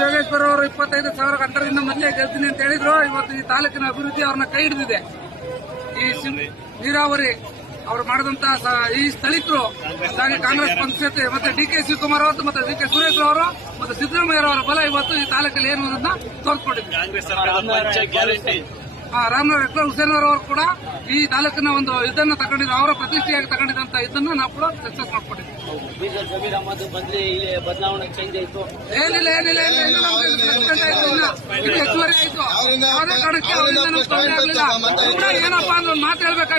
ಯೋಗೇಶ್ವರ ಅವರು 25,000 ಕಂಠದಿಂದ ಮೊದಲೇ ಗೆಲ್ತೀನಿ ಅಂತ ಹೇಳಿದ್ರು. ಇವತ್ತು ಈ ತಾಲೂಕಿನ ಅಭಿವೃದ್ಧಿ ಅವ್ರನ್ನ ಕೈ ಹಿಡಿದಿದೆ. ಈ ನೀರಾವರಿ ಅವರು ಮಾಡಿದಂತಹ ಈ ಸ್ಥಳೀಕರು ಕಾಂಗ್ರೆಸ್ ಪಕ್ಷತೆ ಮತ್ತೆ ಡಿ ಕೆ ಶಿವಕುಮಾರ್ ಅವರು ಮತ್ತೆ ಡಿ ಕೆ ಸುರೇಶ್ ಅವರು ಮತ್ತೆ ಸಿದ್ದರಾಮಯ್ಯರವರ ಬಲ ಇವತ್ತು ಈ ತಾಲೂಕಲ್ಲಿ ಏನು ಅನ್ನೋದನ್ನ ತೋರಿಸ್ಕೊಂಡಿದೆ. ರಾಮನಗರ ಹುಸೇನ್ ಅವರು ಕೂಡ ಈ ತಾಲೂಕಿನ ಒಂದು ಇದನ್ನು ತಗೊಂಡಿದ್ರು, ಅವರ ಪ್ರತಿಷ್ಠೆಯಾಗಿ ತಗೊಂಡಿದ್ದಂತ ಇದನ್ನು ನಾವು ಕೂಡ ಸಕ್ಸಸ್ ಮಾಡ್ಕೊಂಡಿದ್ವಿ. ಏನಿಲ್ಲ ಹೆಚ್ಚುವರಿ ಆಯ್ತು. ಯಾವುದೇ ಕಾರಣಕ್ಕೆ ಅವರಿಂದ ನಮ್ಗೆ ತೊಂದರೆ ಆಗಲಿಲ್ಲ. ಏನಪ್ಪಾ ಅಂದ್ರೆ ಒಂದು ಮಾತು ಹೇಳ್ಬೇಕಾಗಿ